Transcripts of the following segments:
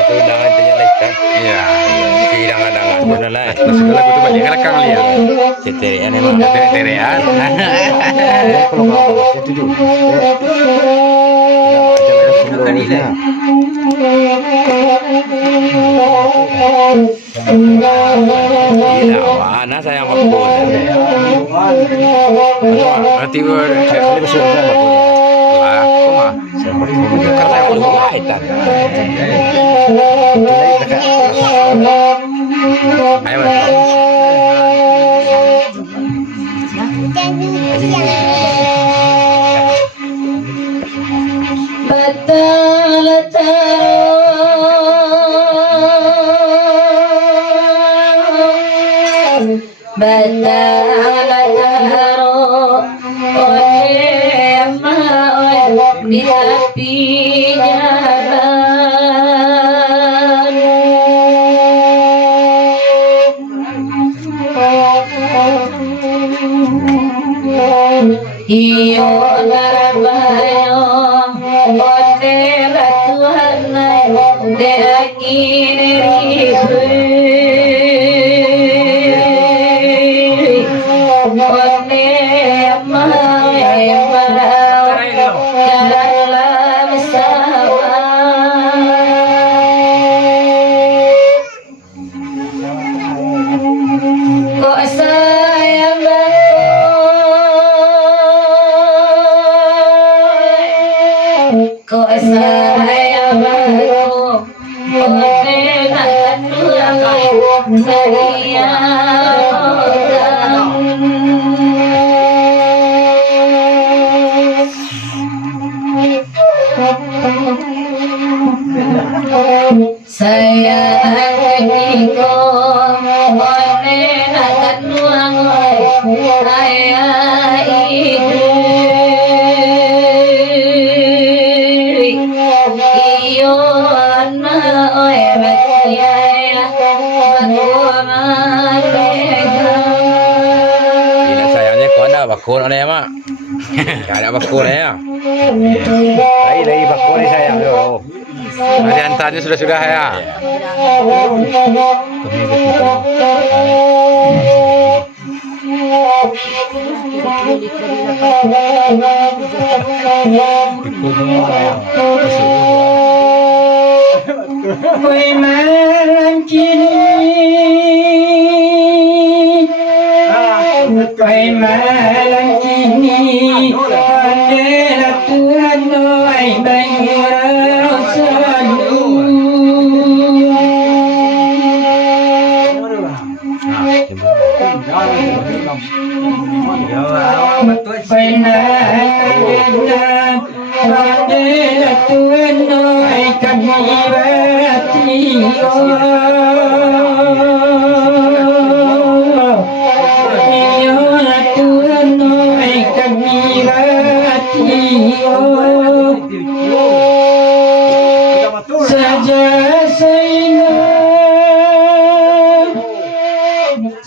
itu undangan penyelidikan. Iya. Sidang-dangan itu lah. Segala itu banyak kelakang lihat. Ceterian emang. Terian. Kalau nggak itu juga. Sebelumnya. Iya, mana saya makbul. Nanti gue Ini besok kan aku. lah, kok mah? Karena aku kaitan. Ayo mas. Iyo narabayo, ote ratuhanay, de akineribu. Ote amay malaw, karalam sawa. Ko sayang ko sayang aku, ote nakatulang sayang ko, ote nakatulang ay Ini sayangnya kau ada bakul ada ya mak? Ada bakul ya? Lagi bakul ni sayang yo. Nanti antaranya sudah ya. Oi malam kini, oi malam kini, adalah Tuhan oi bagi rasaku. Benar, adalah Tuhan oi kami berhati. Tuhan oi kami berhati.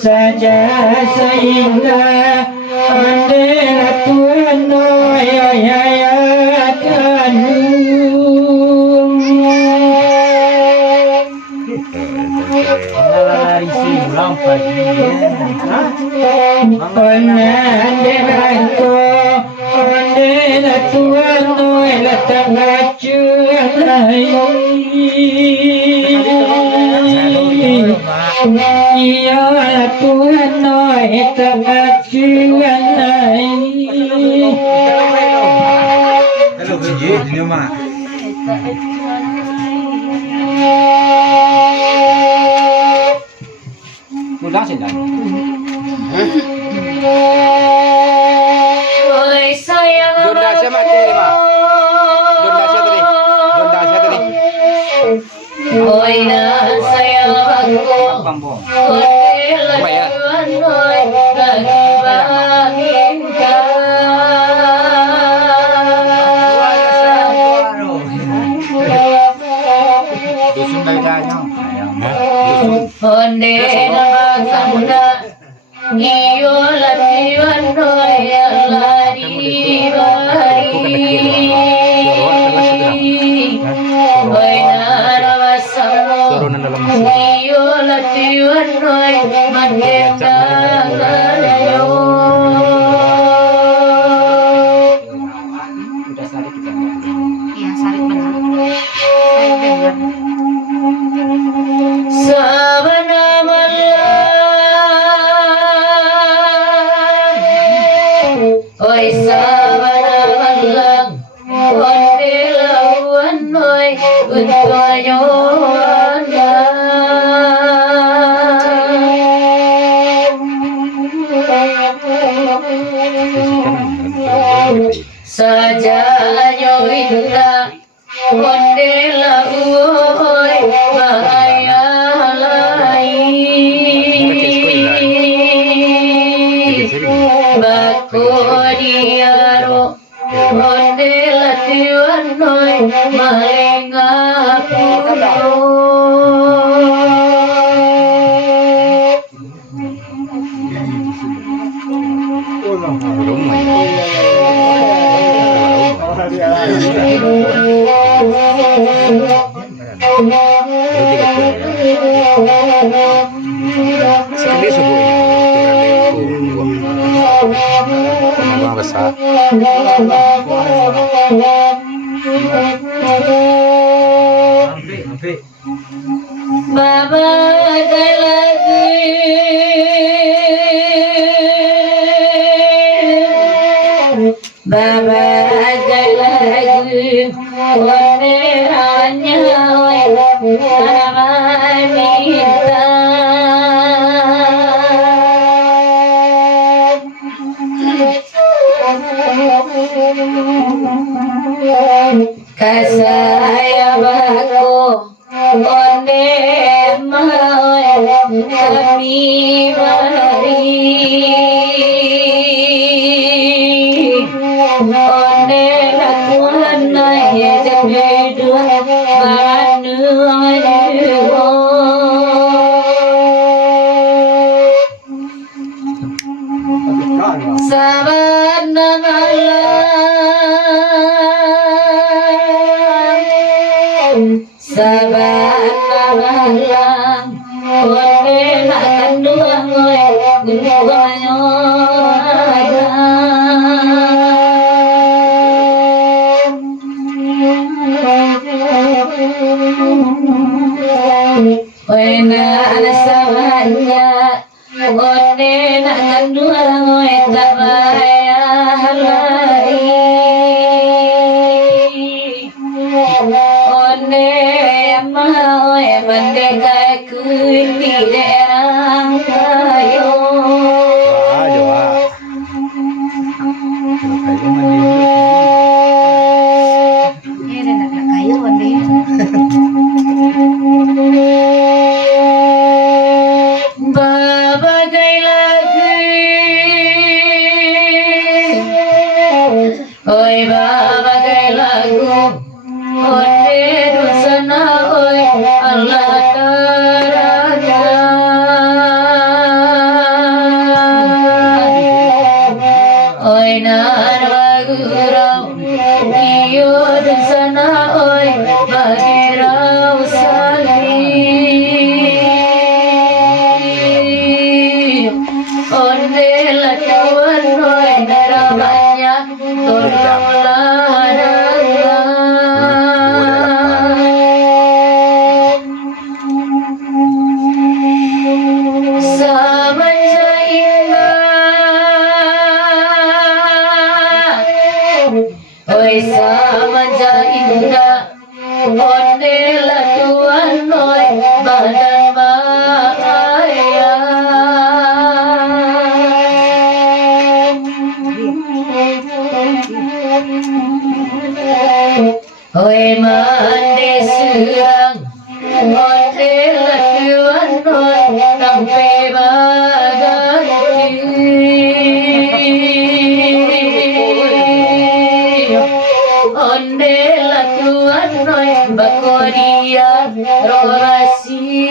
Saja sehingga adalah Tuhan oi Tuhan noi tangat jualai. Kalau biji ni mak. Mudah sih dah. Oi sayang Donda siapa tadi mak? Donda siapa tadi? Donda siapa tadi? oi na sayang aku. Bambong. Dusun dari danya. Onde namasangna iyo latiwan roya lari bari Bakodiaro Onde latiwan noi malenga puno Sekali sebuahnya kurang besar. Baba Baba lagi Waneranya Wanita Kasaya bako Onde mahoi Kami mari Onde lakuan naik Jepedua Banu aduh Sabar nangalang Sabar nangalang Onde akan dua ngoy Gunungnya Wena ada sabarnya Onde akan dua ngoy Tak bayar lagi Onde mau mendekat di daerah kayu Babagai lagi Oi babagai lagu Onde dosana oi Allah taraga Oi narwagurau Iyo dosana oi bagirau salih Onde latuan oi naramanya tolonglah Oi samanja indah Onde latuan oi badan bahaya Oi mande surang Onde latuan oi sampai badan Onde latuan noi bakoria rorasi